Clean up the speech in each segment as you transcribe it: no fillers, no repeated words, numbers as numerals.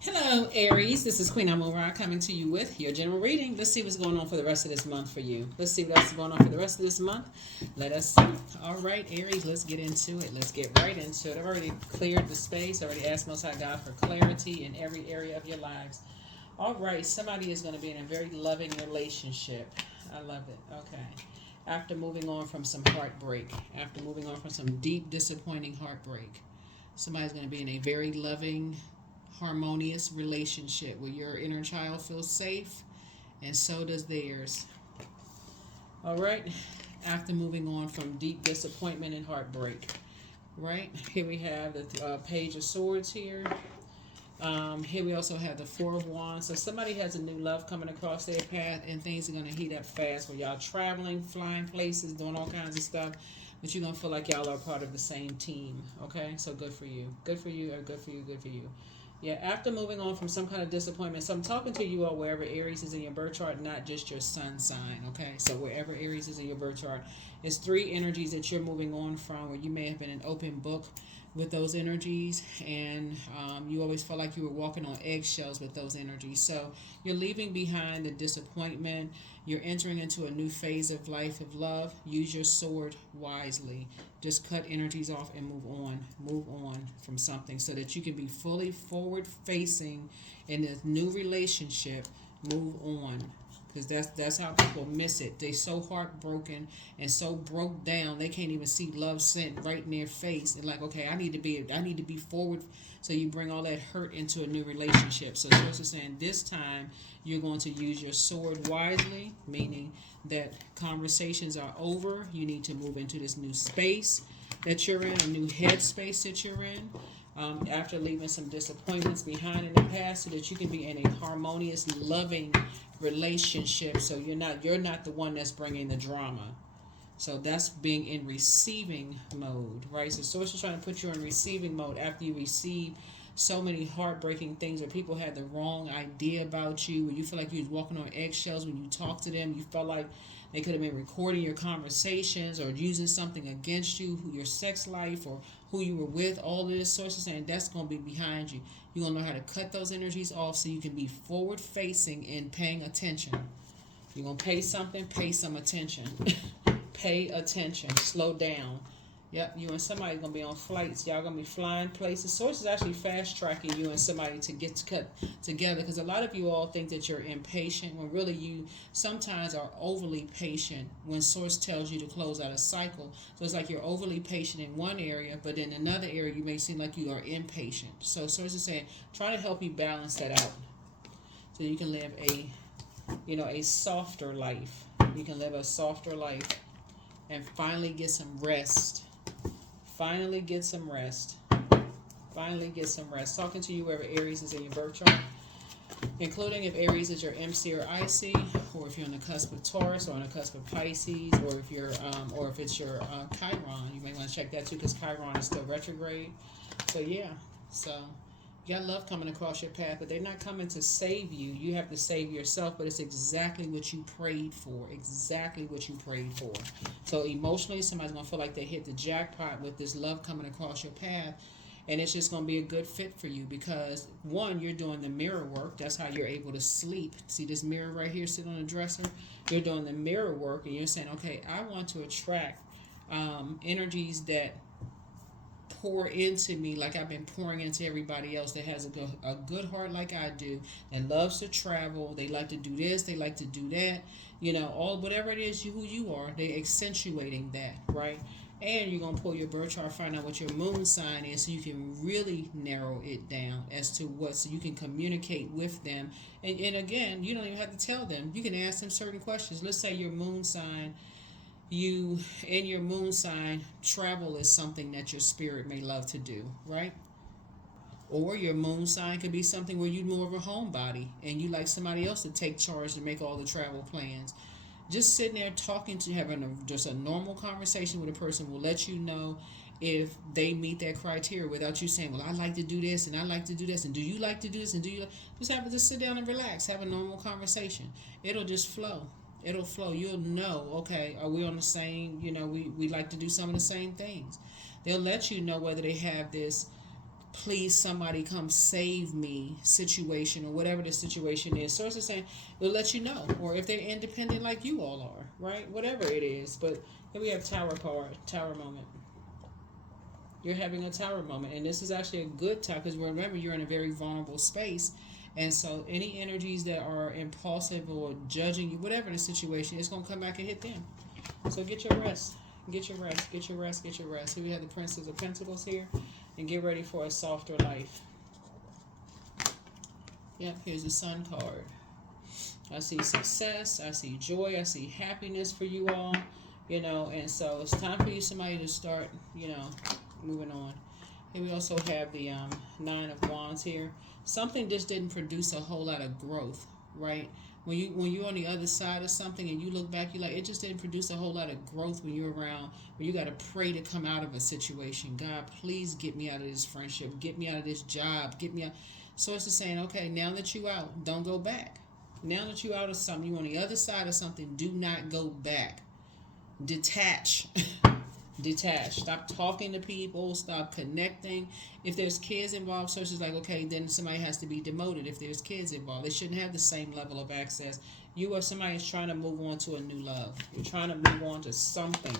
Hello, Aries. This is Queen Amun Ra coming to you with your general reading. Let's see what's going on for the rest of this month for you. Let's see what else is going on for the rest of this month. Let us see. All right, Aries, let's get into it. Let's get right into it. I've already cleared the space. I already asked Most High God for clarity in every area of your lives. All right, somebody is going to be in a very loving relationship. I love it. Okay. After moving on from some heartbreak, after moving on from some deep, disappointing heartbreak, somebody's going to be in a very loving, harmonious relationship where your inner child feels safe and so does theirs. All right. After moving on from deep disappointment and heartbreak, right? Here we have the Page of Swords here. Here we also have the Four of Wands. So somebody has a new love coming across their path, and things are going to heat up fast where y'all traveling, flying places, doing all kinds of stuff. But you're going to feel like y'all are part of the same team. Okay? So good for you. Good for you, or good for you, good for you. Yeah, after moving on from some kind of disappointment. So I'm talking to you all wherever Aries is in your birth chart, not just your sun sign. Okay? So wherever Aries is in your birth chart, it's three energies that you're moving on from where you may have been an open book with those energies, and you always felt like you were walking on eggshells with those energies. So you're leaving behind the disappointment. You're entering into a new phase of life of love. Use your sword wisely. Just cut energies off and move on. Move on from something so that you can be fully forward facing in this new relationship. Move on, because that's how people miss it. They so heartbroken and so broke down they can't even see love sent right in their face. And like, okay, I need to be forward. So you bring all that hurt into a new relationship. So Source is saying this time you're going to use your sword wisely, meaning that conversations are over. You need to move into this new space that you're in, a new headspace that you're in. After leaving some disappointments behind in the past, so that you can be in a harmonious, loving relationship. So you're not the one that's bringing the drama. So that's being in receiving mode, right? So Source is trying to put you in receiving mode after you receive so many heartbreaking things where people had the wrong idea about you, where you feel like you was walking on eggshells when you talk to them. You felt like they could have been recording your conversations or using something against you, your sex life or who you were with. All of this Source is saying that's going to be behind you. You're going to know how to cut those energies off so you can be forward facing and paying attention. You're going to pay some attention. Pay attention. Slow down. Yep, you and somebody going to be on flights. Y'all going to be flying places. Source is actually fast tracking you and somebody to get to cut together, because a lot of you all think that you're impatient when really you sometimes are overly patient when Source tells you to close out a cycle. So it's like you're overly patient in one area, but in another area you may seem like you are impatient. So Source is saying, try to help you balance that out so you can live a softer life. You can live a softer life and finally get some rest. Finally get some rest. Finally get some rest. Talking to you wherever Aries is in your birth chart, including if Aries is your MC or IC, or if you're on the cusp of Taurus or on the cusp of Pisces, or if it's your Chiron. You may want to check that too, because Chiron is still retrograde. So yeah, so you got love coming across your path, but they're not coming to save you. You have to save yourself, but it's exactly what you prayed for. Exactly what you prayed for. So emotionally, somebody's going to feel like they hit the jackpot with this love coming across your path. And it's just going to be a good fit for you because, one, you're doing the mirror work. That's how you're able to sleep. See this mirror right here sitting on the dresser? You're doing the mirror work, and you're saying, okay, I want to attract energies that pour into me like I've been pouring into everybody else, that has a good heart like I do, and loves to travel. They like to do this, they like to do that, all whatever it is who you are, they accentuating that, right? And you're going to pull your birth chart, find out what your moon sign is, so you can really narrow it down as to what, so you can communicate with them. And again, you don't even have to tell them. You can ask them certain questions. Let's say your moon sign, you in your moon sign, travel is something that your spirit may love to do, right? Or your moon sign could be something where you're more of a homebody and you like somebody else to take charge to make all the travel plans. Just sitting there talking to having just a normal conversation with a person will let you know if they meet that criteria without you saying, well, I like to do this and I like to do this, and do you like to do this, and do you just have to just sit down and relax, have a normal conversation. It'll just flow. It'll flow. You'll know, okay, are we on the same, we like to do some of the same things. They'll let you know whether they have this please somebody come save me situation, or whatever the situation is. Source is saying it'll let you know, or if they're independent like you all are, right? Whatever it is. But here we have Tower card, Tower moment. You're having a Tower moment, and this is actually a good time because remember, you're in a very vulnerable space. And so any energies that are impulsive or judging you, whatever the situation, it's going to come back and hit them. So get your rest. Get your rest. Get your rest. Get your rest. Here we have the Princess of Pentacles here. And get ready for a softer life. Yep, here's the Sun card. I see success. I see joy. I see happiness for you all. You know, and so it's time for you, somebody, to start, you know, moving on. Here we also have the Nine of Wands here. Something just didn't produce a whole lot of growth, right? When you're on the other side of something and you look back, you're like, it just didn't produce a whole lot of growth when you're around, when you got to pray to come out of a situation. God, please get me out of this friendship. Get me out of this job. Get me out. So it's just saying, okay, now that you out, don't go back. Now that you out of something, you on the other side of something, do not go back. Detach. Detach. Stop talking to people. Stop connecting. If there's kids involved, so it's like, okay, then somebody has to be demoted. If there's kids involved, they shouldn't have the same level of access. You or somebody is trying to move on to a new love. You're trying to move on to something.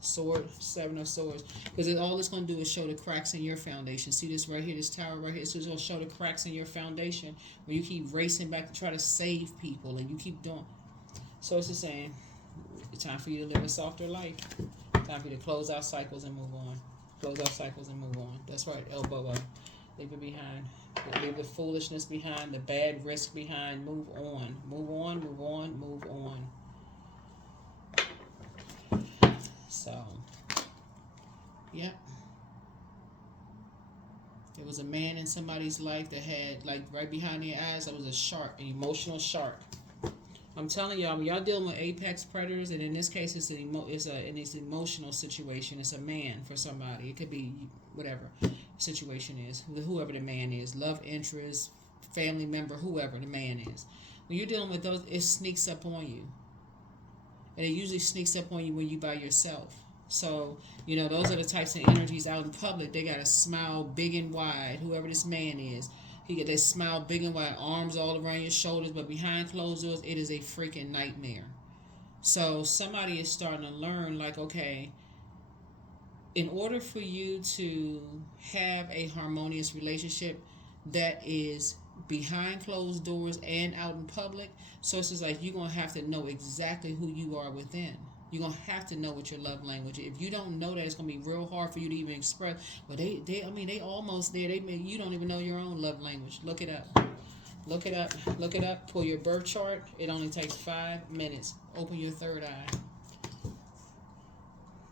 Sword, Seven of Swords. Because all it's going to do is show the cracks in your foundation. See this right here, this tower right here? It's just going to show the cracks in your foundation when you keep racing back to try to save people and you keep doing. So it's just saying, it's time for you to live a softer life. Time for you to close out cycles and move on. Close out cycles and move on. That's right, elbow up. Leave it behind. Leave the foolishness behind, the bad risk behind. Move on. Move on, move on, move on. So, yep. There was a man in somebody's life that had, like, right behind their eyes, that was a shark, an emotional shark. I'm telling y'all, when y'all dealing with apex predators, and in this case, it's an emotional situation. It's a man for somebody. It could be whatever situation is, whoever the man is, love interest, family member, whoever the man is. When you're dealing with those, it sneaks up on you, and it usually sneaks up on you when you by yourself. So, you know, those are the types of energies out in public. They got to smile big and wide, whoever this man is. He get that smile big and wide, arms all around your shoulders, but behind closed doors, it is a freaking nightmare. So somebody is starting to learn, like, okay, in order for you to have a harmonious relationship that is behind closed doors and out in public, so it's just like you're going to have to know exactly who you are within. You're going to have to know what your love language is. If you don't know that, it's going to be real hard for you to even express. But they almost there. You don't even know your own love language. Look it up. Look it up. Look it up. Pull your birth chart. It only takes 5 minutes. Open your third eye.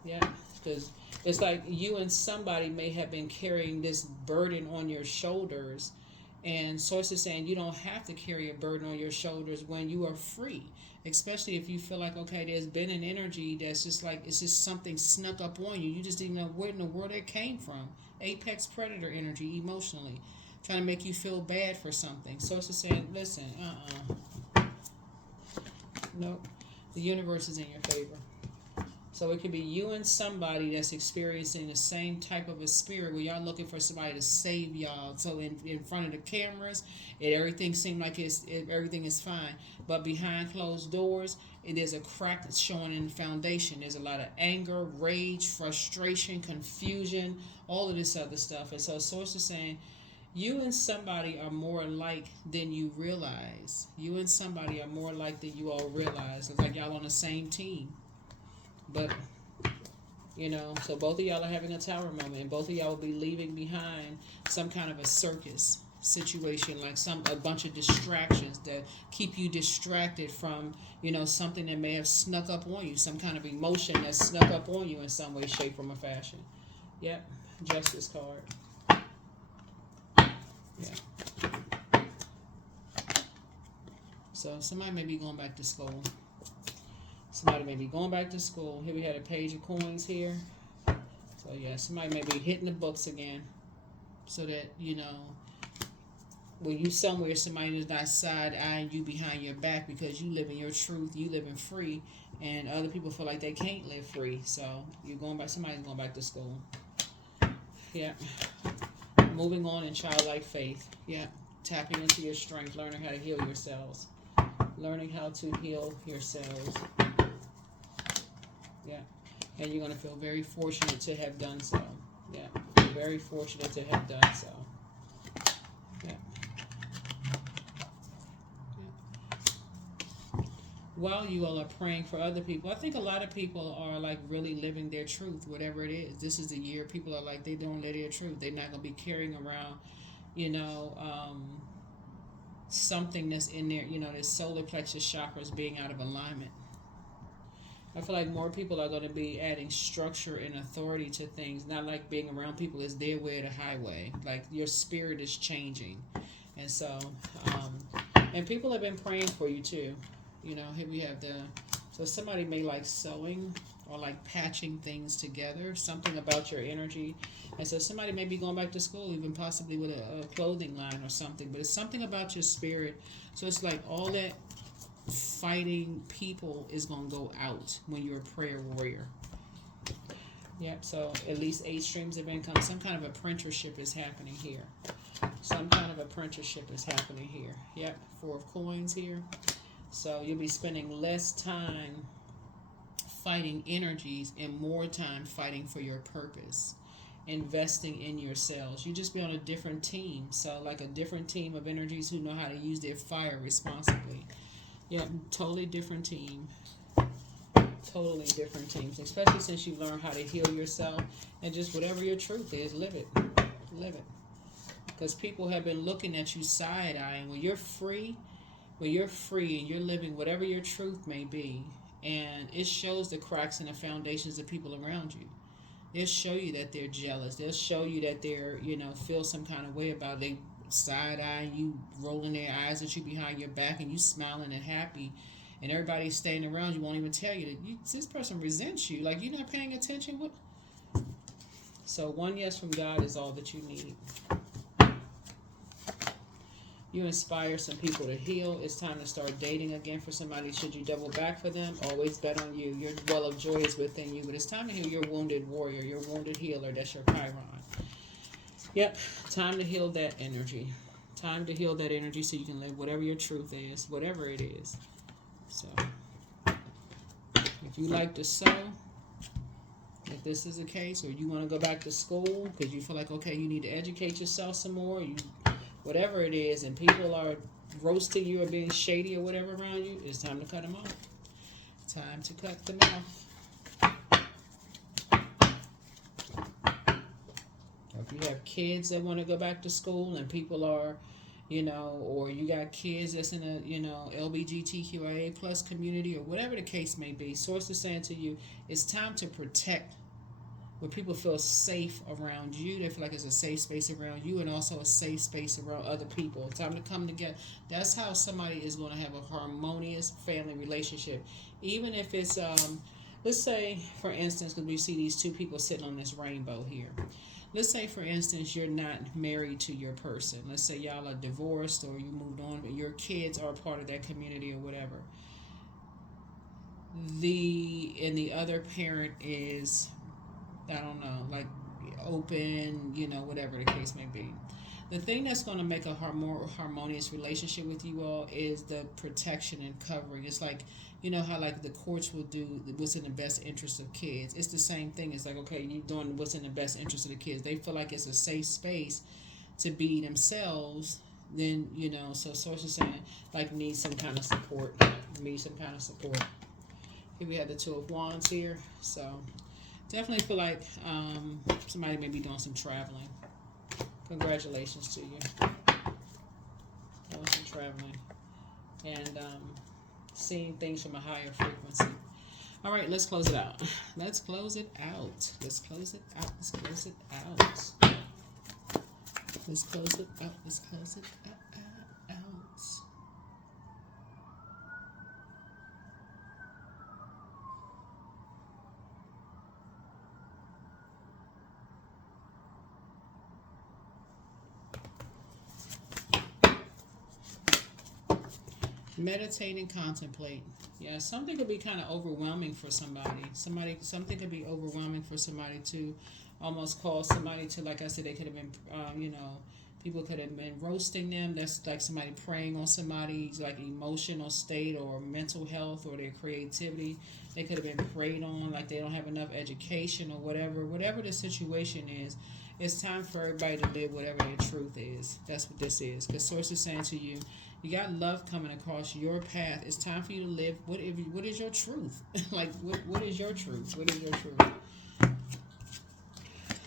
Yeah, because it's like you and somebody may have been carrying this burden on your shoulders. And sources saying you don't have to carry a burden on your shoulders when you are free. Especially if you feel like, okay, there's been an energy that's just like, it's just something snuck up on you. You just didn't know where in the world it came from. Apex predator energy emotionally. Trying to make you feel bad for something. Sources saying, listen, nope. The universe is in your favor. So it could be you and somebody that's experiencing the same type of a spirit where y'all looking for somebody to save y'all. So in front of the cameras, everything seems like everything is fine. But behind closed doors, there's a crack that's showing in the foundation. There's a lot of anger, rage, frustration, confusion, all of this other stuff. And so source is saying, you and somebody are more alike than you realize. You and somebody are more alike than you all realize. It's like y'all on the same team. But, you know, so both of y'all are having a tower moment, and both of y'all will be leaving behind some kind of a circus situation, like a bunch of distractions that keep you distracted from, you know, something that may have snuck up on you, some kind of emotion that snuck up on you in some way, shape, form, or fashion. Yep, Justice card. Yeah. So somebody may be going back to school. Somebody may be going back to school. Here we had a page of coins here. So yeah, somebody may be hitting the books again. So that, you know, when you somewhere, somebody is not side-eyeing you behind your back because you live in your truth, you living free, and other people feel like they can't live free. So you're going back, somebody's going back to school. Yeah. Moving on in childlike faith. Yeah. Tapping into your strength, learning how to heal yourselves. Learning how to heal yourselves. Yeah. And you're going to feel very fortunate to have done so. Yeah. Very fortunate to have done so. Yeah. While you all are praying for other people, I think a lot of people are like really living their truth, whatever it is. This is the year people are like, they don't live their truth. They're not going to be carrying around, you know, something that's in there, you know, this solar plexus chakras being out of alignment. I feel like more people are going to be adding structure and authority to things, not like being around people is their way or the highway. Like your spirit is changing. And so, and people have been praying for you too. You know, here we have so somebody may like sewing or like patching things together, something about your energy. And so somebody may be going back to school, even possibly with a clothing line or something, but it's something about your spirit. So it's like all that fighting people is going to go out when you're a prayer warrior. Yep, so at least 8 streams of income. Some kind of apprenticeship is happening here. Some kind of apprenticeship is happening here. Yep, 4 of coins here. So you'll be spending less time fighting energies and more time fighting for your purpose. Investing in yourselves. You just be on a different team. So like a different team of energies who know how to use their fire responsibly. Yep, totally different team. Totally different teams. Especially since you learn how to heal yourself and just whatever your truth is, live it. Live it. Because people have been looking at you side-eyeing. When you're free and you're living whatever your truth may be, and it shows the cracks in the foundations of people around you. They'll show you that they're jealous. They'll show you that they're, you know, feel some kind of way about it. They side-eye you, rolling their eyes at you behind your back, and you smiling and happy, and everybody staying around you won't even tell you that this person resents you. Like, you're not paying attention. What? So one yes from God is all that you need. You inspire some people to heal. It's time to start dating again for somebody. Should you double back for them, always bet on you. Your well of joy is within you. But it's time to heal your wounded warrior, your wounded healer. That's your Chiron. Yep, time to heal that energy. Time to heal that energy so you can live whatever your truth is, whatever it is. So, if you like to sew, if this is the case, or you want to go back to school because you feel like, okay, you need to educate yourself some more, whatever it is, and people are roasting you or being shady or whatever around you, it's time to cut them off. Time to cut them off. If you have kids that want to go back to school and people are, you know, or you got kids that's in a, you know, LGBTQIA plus community or whatever the case may be, source is saying to you, it's time to protect where people feel safe around you. They feel like it's a safe space around you and also a safe space around other people. Time to come together. That's how somebody is going to have a harmonious family relationship. Even if it's, let's say, for instance, because we see these 2 people sitting on this rainbow here. Let's say, for instance, you're not married to your person. Let's say y'all are divorced or you moved on, but your kids are part of that community or whatever. The other parent is, I don't know, like open, you know, whatever the case may be. The thing that's going to make a more harmonious relationship with you all is the protection and covering. It's like, you know how like the courts will do what's in the best interest of kids. It's the same thing. It's like, okay, you're doing what's in the best interest of the kids. They feel like it's a safe space to be themselves. Then, you know, so sources saying like need some kind of support. Need some kind of support. Here we have the 2 of Wands here. So definitely feel like somebody may be doing some traveling. Congratulations to you. Doing some traveling. And seeing things from a higher frequency. All right, let's close it out. Let's close it out. Let's close it out. Let's close it out. Let's close it out. Let's close it out. Meditate and contemplate. Yeah, something could be kind of overwhelming for somebody. Something could be overwhelming for somebody to almost cause somebody to, like I said, they could have been, people could have been roasting them. That's like somebody preying on somebody's like emotional state or mental health or their creativity. They could have been preyed on, like they don't have enough education or whatever. Whatever the situation is, it's time for everybody to live whatever their truth is. That's what this is. Because Source is saying to you, you got love coming across your path. It's time for you to live. What is your truth? Like, what is your truth? What is your truth?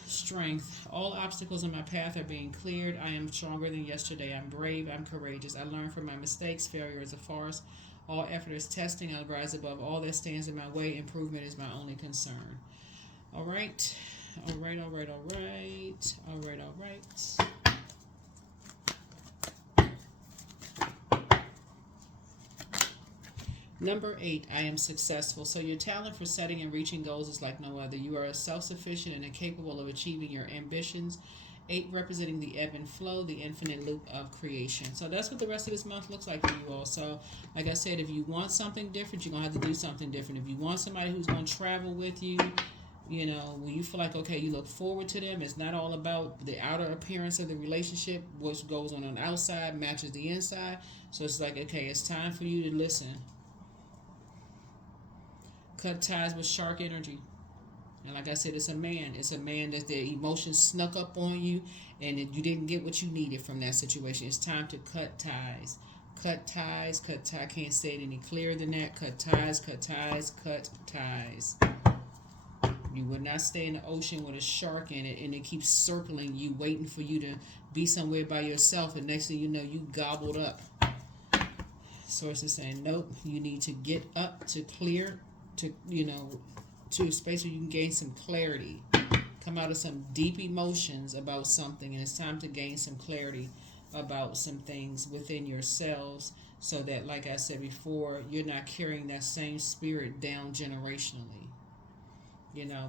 Strength. All obstacles in my path are being cleared. I am stronger than yesterday. I'm brave. I'm courageous. I learn from my mistakes. Failure is a farce. All effort is testing. I rise above all that stands in my way. Improvement is my only concern. All right. All right. All right. All right. All right. All right. Number 8, I am successful. So your talent for setting and reaching goals is like no other. You are self-sufficient and capable of achieving your ambitions. 8 representing the ebb and flow, the infinite loop of creation. So that's what the rest of this month looks like for you all. So like I said, if you want something different, you're going to have to do something different. If you want somebody who's going to travel with you, when you feel like, okay, you look forward to them, it's not all about the outer appearance of the relationship. What goes on the outside matches the inside. So it's like, okay, it's time for you to listen. Cut ties with shark energy. And like I said, it's a man. It's a man that the emotions snuck up on you and you didn't get what you needed from that situation. It's time to cut ties. Cut ties, cut ties. I can't say it any clearer than that. Cut ties, cut ties, cut ties. You would not stay in the ocean with a shark in it and it keeps circling you, waiting for you to be somewhere by yourself. And next thing you know, you gobbled up. Source is saying, nope, you need to get up to clear to a space where you can gain some clarity, come out of some deep emotions about something, and it's time to gain some clarity about some things within yourselves so that, like I said before, you're not carrying that same spirit down generationally.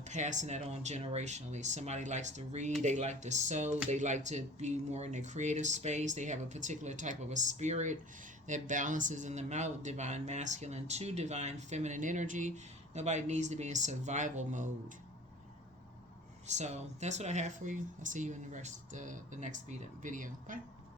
Passing that on generationally. Somebody likes to read, they like to sew, they like to be more in the creative space, they have a particular type of a spirit that balances in them out, divine masculine to divine feminine energy. Nobody needs to be in survival mode. So that's what I have for you. I'll see you in the next video. Bye.